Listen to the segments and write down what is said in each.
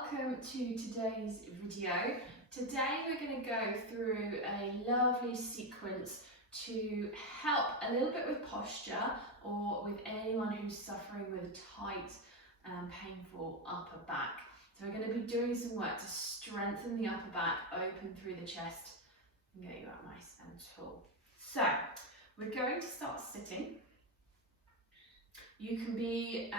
welcome to today's video. Today we're going to go through a lovely sequence to help a little bit with posture or with anyone who's suffering with a tight and painful upper back. So we're going to be doing some work to strengthen the upper back, open through the chest and get you out nice and tall. So we're going to start sitting. You can be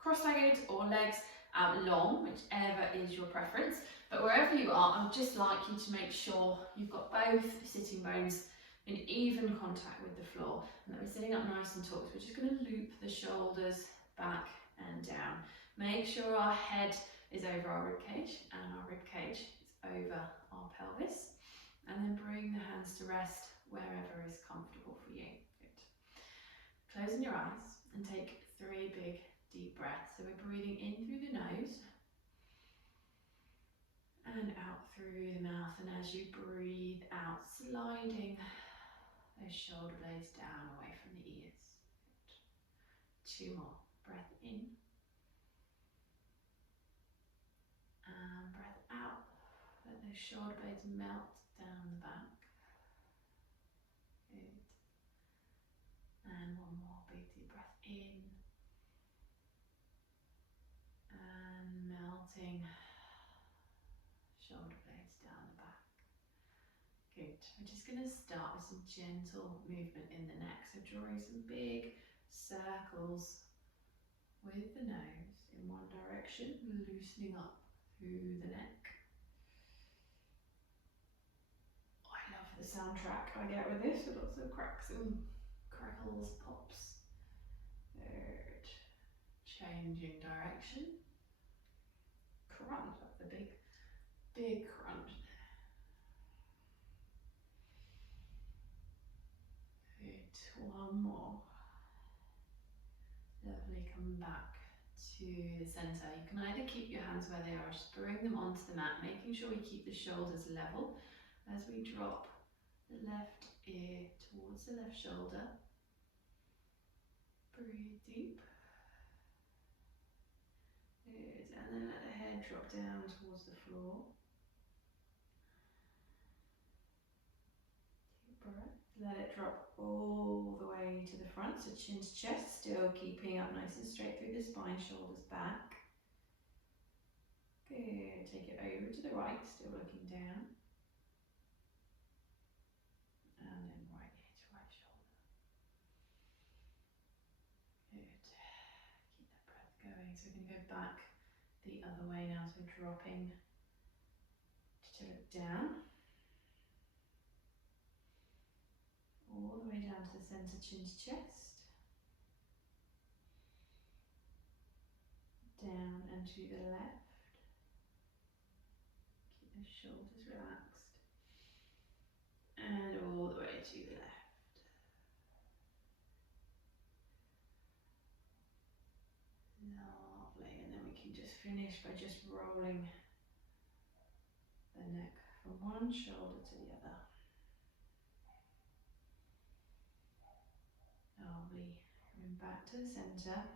cross-legged or legs out long, whichever is your preference, but wherever you are, I'd just like you to make sure you've got both sitting bones in even contact with the floor and that we're sitting up nice and tall. So we're just going to loop the shoulders back and down. Make sure our head is over our rib cage and our rib cage is over our pelvis, and then bring the hands to rest wherever is comfortable for you. Good. Closing your eyes and take 3 big deep breaths. So we're breathing in through the nose and out through the mouth, and as you breathe out, sliding those shoulder blades down away from the ears. Good. 2 more. Breath in and breath out. Let those shoulder blades melt down the back. Good. And 1 more big deep breath in. Melting shoulder blades down the back. Good. We're just going to start with some gentle movement in the neck. So drawing some big circles with the nose in one direction, loosening up through the neck. I love the soundtrack I get with this, with lots of cracks and crackles, pops. Good. Changing direction. Crunch up the big crunch there. Good. 1 more. Lovely. Come back to the centre. You can either keep your hands where they are, just bring them onto the mat, making sure we keep the shoulders level as we drop the left ear towards the left shoulder. Breathe deep. Good, and then let the head drop down towards the floor. Deep breath. Let it drop all the way to the front, so chin to chest, still keeping up nice and straight through the spine, shoulders back. Good, take it over to the right, still looking down. And then right ear to right shoulder. Good. Keep that breath going. So we're going to go back the other way now, so dropping to look down, all the way down to the centre, chin to chest, down and to the left, keep the shoulders relaxed, and all the way to the left. Lovely, and then we can just finish by just rolling the neck from one shoulder to the other. Lovely. Coming back to the centre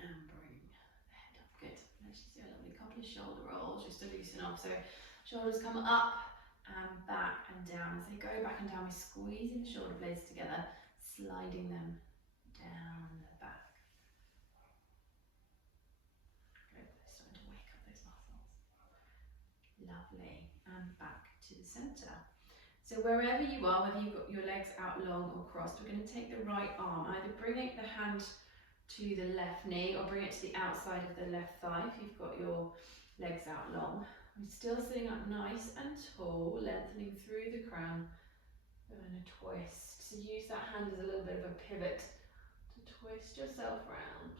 and bring the head up. Good. Let's just do a lovely couple of shoulder rolls just to loosen up. So shoulders come up and back and down. As they go back and down, we're squeezing the shoulder blades together, sliding them down the back. Good. Starting to wake up those muscles. Lovely. And back to the centre. So wherever you are, whether you've got your legs out long or crossed, we're going to take the right arm, either bring the hand to the left knee or bring it to the outside of the left thigh if you've got your legs out long. We're still sitting up nice and tall, lengthening through the crown, and a twist. So use that hand as a little bit of a pivot to twist yourself round.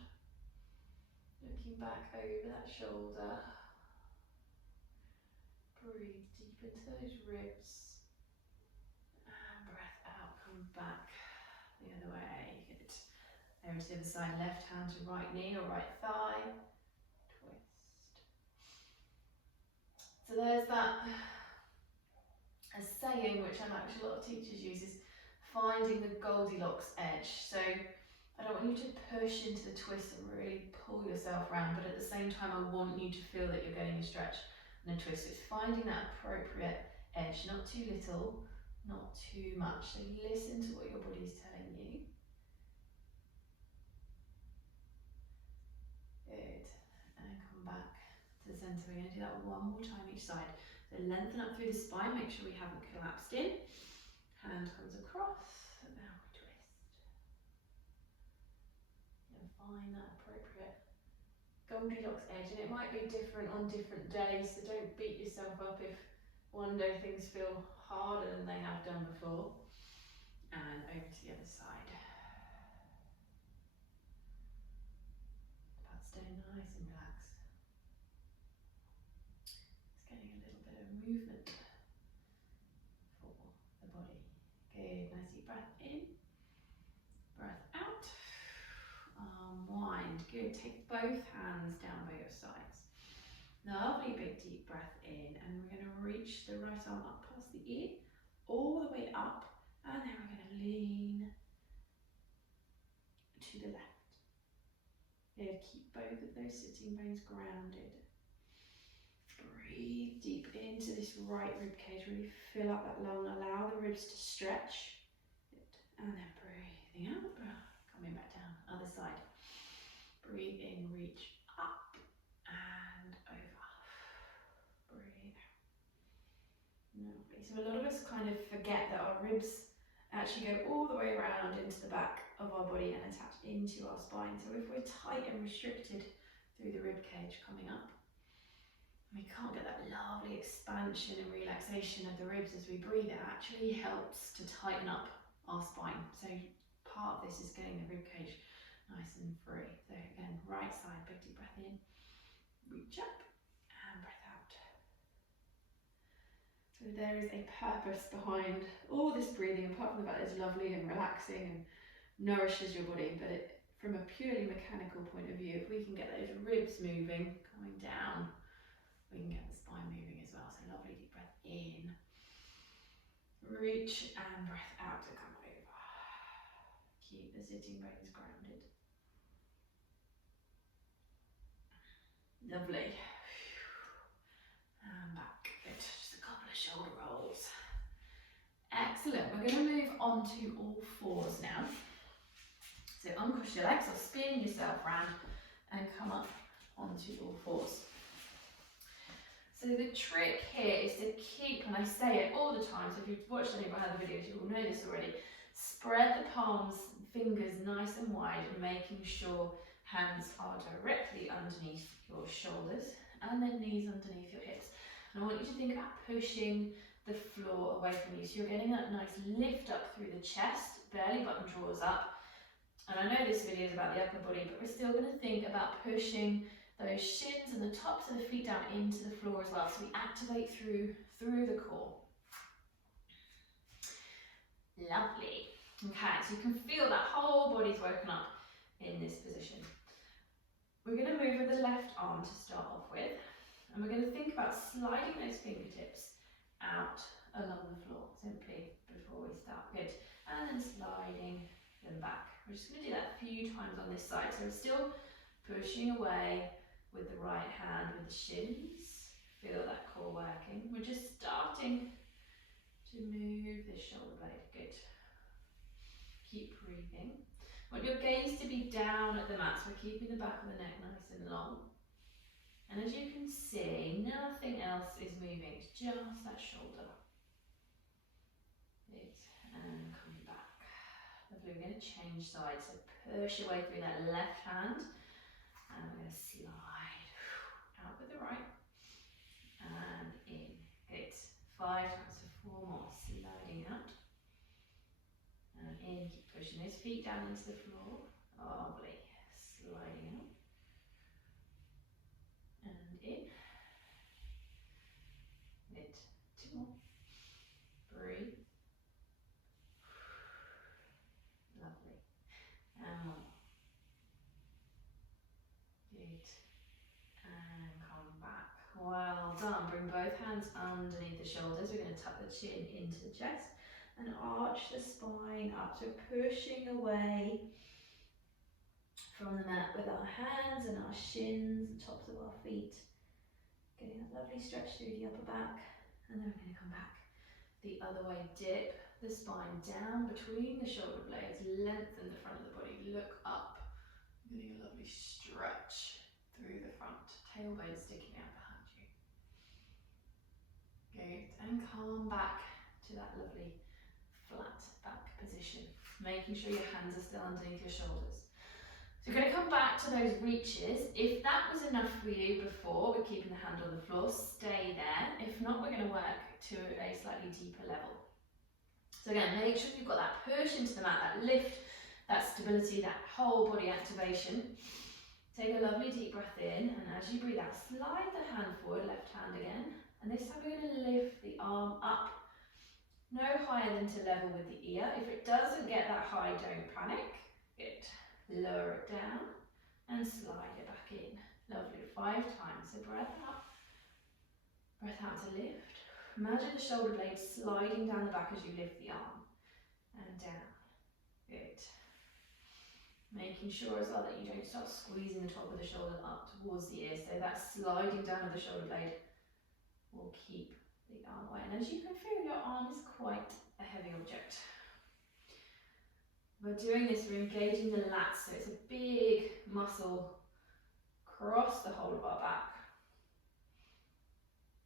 Looking back over that shoulder. Breathe deep into those ribs. Back the other way. Good. Over to the other side, left hand to right knee or right thigh. Twist. So there's that a saying which I know a lot of teachers use, is finding the Goldilocks edge. So I don't want you to push into the twist and really pull yourself around, but at the same time, I want you to feel that you're getting a stretch and a twist. So it's finding that appropriate edge, not too little, not too much. So listen to what your body's telling you. Good. And come back to the centre. We're going to do that one more time each side. So lengthen up through the spine, make sure we haven't collapsed in. Hand comes across, and now we twist. And find that appropriate Goldilocks edge, and it might be different on different days, so don't beat yourself up if one day things feel harder than they have done before. And over to the other side. But stay nice and relaxed. It's getting a little bit of movement for the body. Good, nice deep breath in, breath out. Unwind, good. Take both hands down by your sides. Lovely big deep breath in, and we're going to reach the right arm up past the ear, all the way up, and then we're going to lean to the left. Yeah, keep both of those sitting bones grounded. Breathe deep into this right rib cage, really fill up that lung, allow the ribs to stretch. Good. And then breathing out, coming back down, other side. Breathe in, reach up and over. Breathe out. Lovely. So a lot of us kind of forget that our ribs actually go all the way around into the back of our body and attach into our spine. So if we're tight and restricted through the rib cage coming up, we can't get that lovely expansion and relaxation of the ribs as we breathe. It actually helps to tighten up our spine. So part of this is getting the rib cage nice and free. So again, right side, big deep breath in, reach up and breath out. So there is a purpose behind all this breathing, apart from the fact that it's lovely and relaxing and nourishes your body, but from a purely mechanical point of view, if we can get those ribs moving, coming down, we can get the spine moving as well. So lovely deep breath in, reach and breath out to come over. Keep the sitting bones grounded. Lovely. And back. Good. Just a couple of shoulder rolls. Excellent. We're going to move on to all fours now. So uncross your legs or spin yourself round and come up onto all fours. So the trick here is to keep, and I say it all the time, so if you've watched any of my other videos, you will know this already, spread the palms, fingers nice and wide, and making sure hands are directly underneath your shoulders and then knees underneath your hips. And I want you to think about pushing the floor away from you. So you're getting that nice lift up through the chest, belly button draws up. And I know this video is about the upper body, but we're still going to think about pushing those shins and the tops of the feet down into the floor as well. So we activate through the core. Lovely. Okay, so you can feel that whole body's woken up in this position. We're going to move with the left arm to start off with, and we're going to think about sliding those fingertips out along the floor, simply before we start. Good. And then sliding them back. We're just going to do that a few times on this side. So we're still pushing away with the right hand with the shins. Feel that core working. We're just starting to move the shoulder blade. Good. Keep breathing. I want your gaze to be down at the mat, so we're keeping the back of the neck nice and long. And as you can see, nothing else is moving, it's just that shoulder. Good. And coming back. Lovely, we're going to change sides, so push away through that left hand, and we're going to slide out with the right, and in. Good. 5 times, so 4 more, sliding out. And in, keep pushing those feet down into the floor. Lovely. Sliding out. And in. Good. 2 more. Breathe. Lovely. And 1 more. Good. And come back. Well done. Bring both hands underneath the shoulders. We're going to tuck the chin into the chest and arch the spine up. So pushing away from the mat with our hands and our shins, the tops of our feet. Getting that lovely stretch through the upper back. And then we're going to come back the other way. Dip the spine down between the shoulder blades. Lengthen the front of the body. Look up. Getting a lovely stretch through the front. Tailbone sticking out behind you. Good. And come back to that lovely flat back position. Making sure your hands are still underneath your shoulders. So we're going to come back to those reaches. If that was enough for you before, we're keeping the hand on the floor, stay there. If not, we're going to work to a slightly deeper level. So again, make sure you've got that push into the mat, that lift, that stability, that whole body activation. Take a lovely deep breath in, and as you breathe out, slide the hand forward, left hand again. And this time we're going to lift the arm up, no higher than to level with the ear. If it doesn't get that high, don't panic. Good. Lower it down and slide it back in. Lovely. 5 times. So breath up, breath out to lift. Imagine the shoulder blades sliding down the back as you lift the arm and down. Good. Making sure as well that you don't start squeezing the top of the shoulder up towards the ear. So that sliding down of the shoulder blade will keep the arm away. And as you can feel, your arm is quite a heavy object. We're doing this, we're engaging the lats, so it's a big muscle across the whole of our back.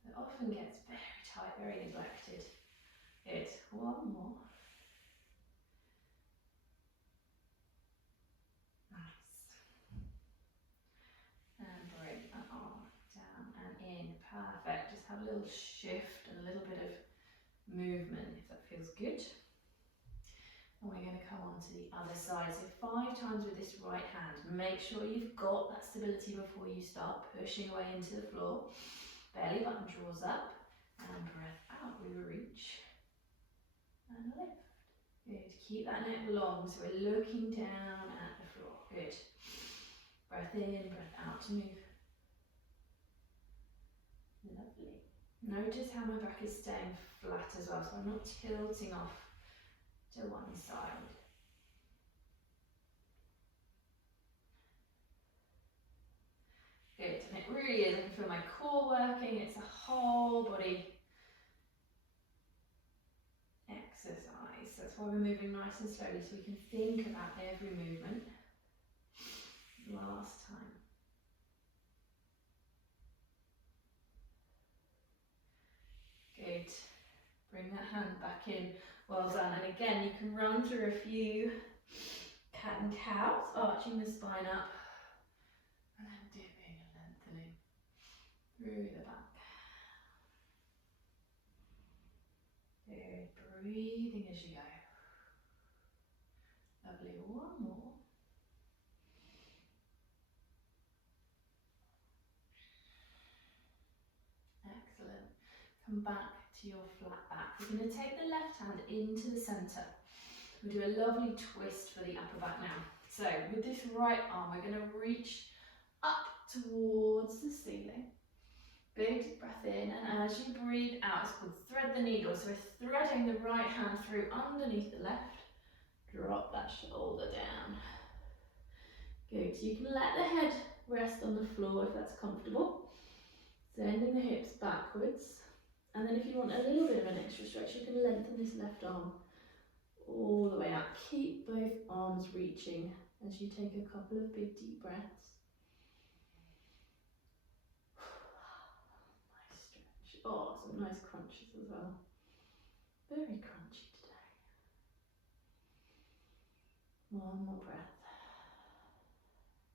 It often gets very tight, very neglected. Good. One more. Nice. And bring that arm down and in. Perfect. Just have a little shift and a little bit of movement if that feels good. And we're going to come on to the other side. So 5 times with this right hand. Make sure you've got that stability before you start pushing away into the floor. Belly button draws up. And breath out. We reach. And lift. Good. Keep that neck long. So we're looking down at the floor. Good. Breath in, breath out to move. Lovely. Notice how my back is staying flat as well. So I'm not tilting off to one side. Good, and it really is, I can feel my core working, it's a whole body exercise. So that's why we're moving nice and slowly so we can think about every movement. Last time. Good. Bring that hand back in. Well done. And again, you can run through a few cat and cows, arching the spine up, and then dipping and lengthening through the back. Good. Breathing as you go. Lovely. One more. Excellent. Come back to your flat back. We're going to take the left hand into the centre. We do a lovely twist for the upper back now. So with this right arm, we're going to reach up towards the ceiling. Big breath in, and as you breathe out, it's called thread the needle. So we're threading the right hand through underneath the left. Drop that shoulder down. Good. So you can let the head rest on the floor if that's comfortable. Sending the hips backwards. And then if you want a little bit of an extra stretch, you can lengthen this left arm all the way out. Keep both arms reaching as you take a couple of big deep breaths. Nice stretch. Oh, some nice crunches as well. Very crunchy today. One more breath.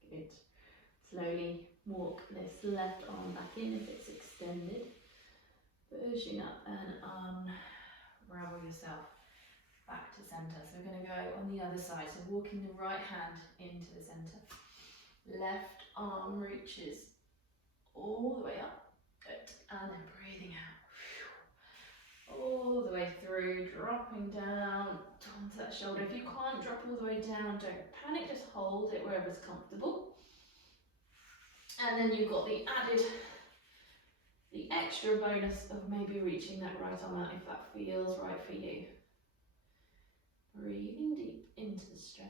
Good. Slowly walk this left arm back in if it's extended. Pushing up and unravel yourself back to centre. So we're going to go on the other side. So walking the right hand into the centre. Left arm reaches all the way up. Good. And then breathing out. All the way through, dropping down onto that shoulder. If you can't drop all the way down, don't panic, just hold it wherever's comfortable. And then you've got the extra bonus of maybe reaching that right arm out if that feels right for you. Breathing deep into the stretch.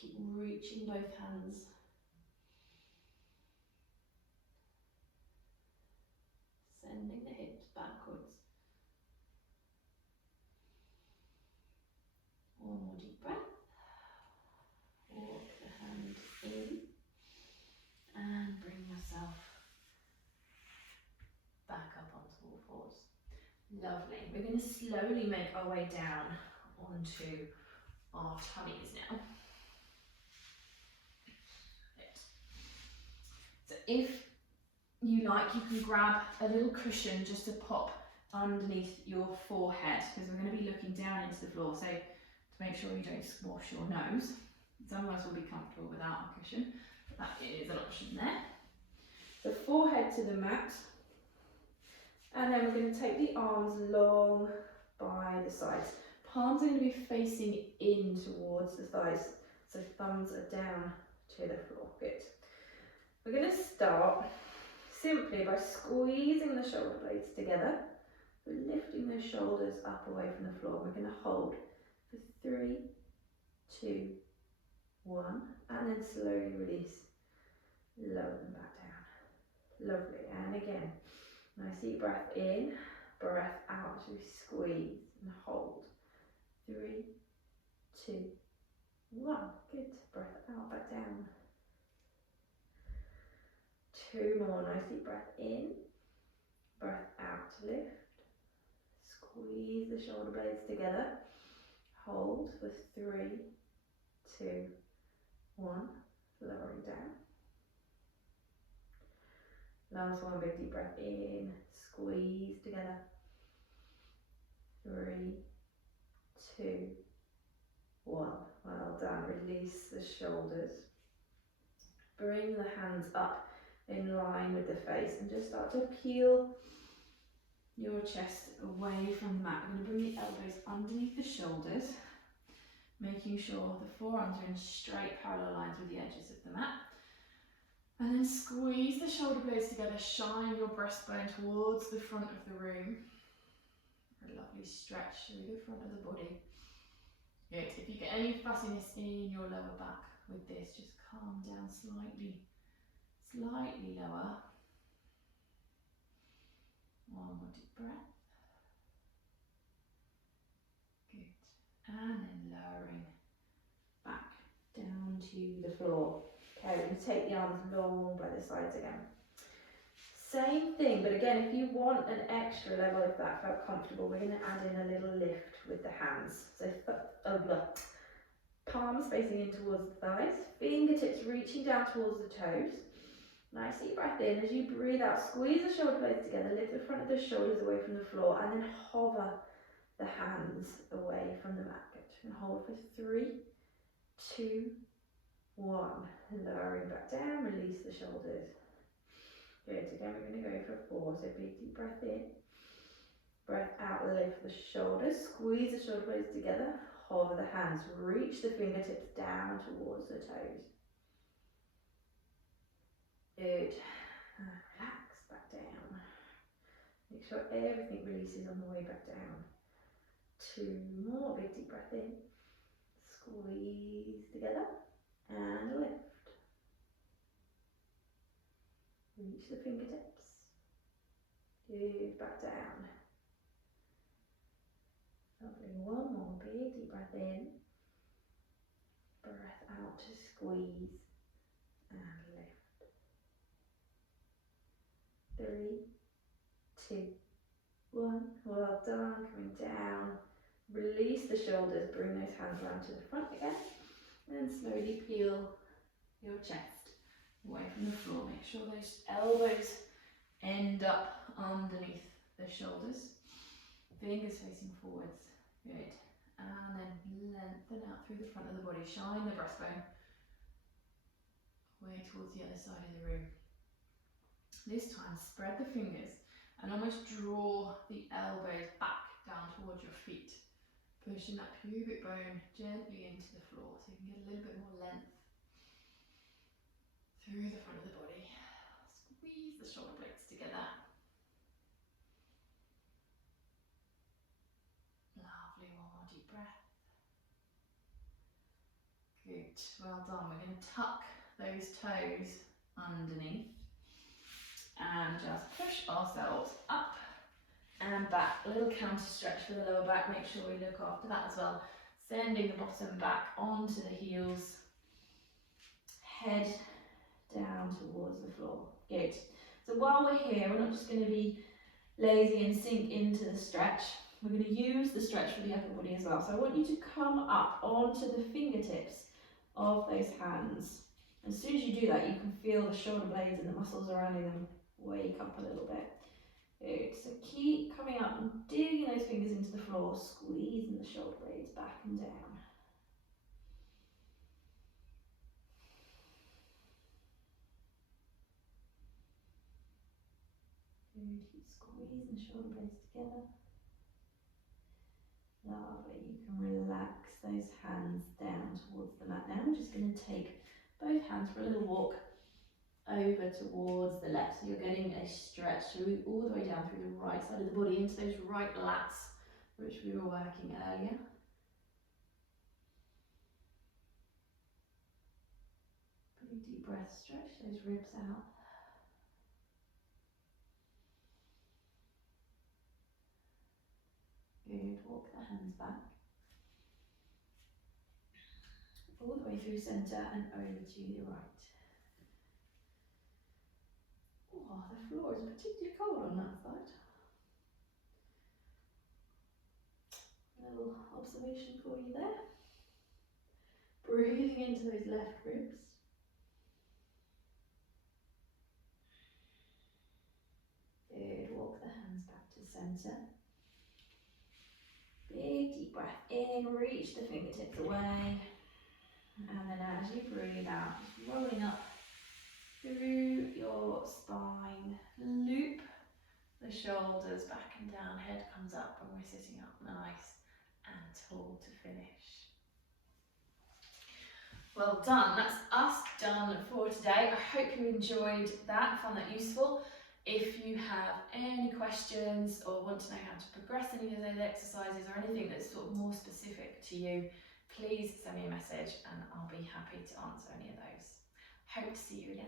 Keep reaching both hands. Sending the hips backwards. One more deep breath. Walk the hand in and bring yourself back up onto all fours. Lovely. We're going to slowly make our way down onto our tummies now. So if you like, you can grab a little cushion just to pop underneath your forehead, because we're going to be looking down into the floor, so to make sure you don't squash your nose. Some of us will be comfortable without a cushion, but that is an option there. So forehead to the mat, and then we're going to take the arms long by the sides. Palms are going to be facing in towards the thighs, so thumbs are down to the floor. Good. We're going to start simply by squeezing the shoulder blades together. We're lifting the shoulders up away from the floor. We're going to hold for 3, 2, 1, and then slowly release. Lower them back down. Lovely. And again, nice deep breath in, breath out. So we squeeze and hold. 3, 2, 1. Good. Breath out, back down. 2 more. Nice deep breath in, breath out to lift. Squeeze the shoulder blades together. Hold for 3, 2, 1. Lowering down. Last one, big deep breath in. Squeeze together. 3, 2, 1. Well done. Release the shoulders. Bring the hands up in line with the face and just start to peel your chest away from the mat. We're going to bring the elbows underneath the shoulders, making sure the forearms are in straight parallel lines with the edges of the mat. And then squeeze the shoulder blades together, shine your breastbone towards the front of the room. A lovely stretch through the front of the body. Good. If you get any fussiness in your lower back with this, just calm down slightly lower. One more deep breath. Good. And then lowering back down to the floor. Okay, we're going to take the arms long by the sides again. Same thing, but again, if you want an extra level, if that felt comfortable, we're going to add in a little lift with the hands. So palms facing in towards the thighs, fingertips reaching down towards the toes. Nice deep breath in. As you breathe out, squeeze the shoulder blades together, lift the front of the shoulders away from the floor, and then hover the hands away from the mat. And hold for 3, 2, 1. Lowering back down, release the shoulders. Good. Again, we're going to go for 4. So big deep breath in. Breath out, lift the shoulders, squeeze the shoulder blades together, hover the hands, reach the fingertips down towards the toes. Good. And relax back down. Make sure everything releases on the way back down. 2 more. Big deep breath in. Squeeze together and lift. Reach the fingertips. Good. Back down. Lovely. 1 more. Big deep breath in. Breath out to squeeze and lift. 3, 2, 1. Well done. Coming down. Release the shoulders. Bring those hands around to the front again. And then slowly peel your chest away from the floor. Make sure those elbows end up underneath the shoulders. Fingers facing forwards. Good. And then lengthen out through the front of the body. Shine the breastbone away towards the other side of the room. This time, spread the fingers and almost draw the elbows back down towards your feet. Pushing that pubic bone gently into the floor so you can get a little bit more length through the front of the body. Squeeze the shoulder blades together. Lovely. 1 more deep breath. Good, well done. We're going to tuck those toes underneath and just push ourselves up and back. A little counter stretch for the lower back. Make sure we look after that as well. Sending the bottom back onto the heels. Head down towards the floor. Good. So while we're here, we're not just going to be lazy and sink into the stretch. We're going to use the stretch for the upper body as well. So I want you to come up onto the fingertips of those hands. As soon as you do that, you can feel the shoulder blades and the muscles around them wake up a little bit. Good. So keep coming up and digging those fingers into the floor, squeezing the shoulder blades back and down. Good. Keep squeezing the shoulder blades together. Lovely. You can relax those hands down towards the mat now. I'm just going to take both hands for a little walk over towards the left. So you're getting a stretch all the way down through the right side of the body into those right lats, which we were working earlier. Big deep breath, stretch those ribs out. Good, walk the hands back. All the way through centre and over to the right. Oh, the floor is particularly cold on that side. A little observation for you there. Breathing into those left ribs. Good, walk the hands back to centre. Big deep breath in, reach the fingertips away. And then as you breathe out, just rolling up through your spine. Loop the shoulders back and down, head comes up and we're sitting up nice and tall to finish. Well done, that's us done for today. I hope you enjoyed that, found that useful. If you have any questions or want to know how to progress any of those exercises or anything that's sort of more specific to you, please send me a message and I'll be happy to answer any of those. Hope to see you again.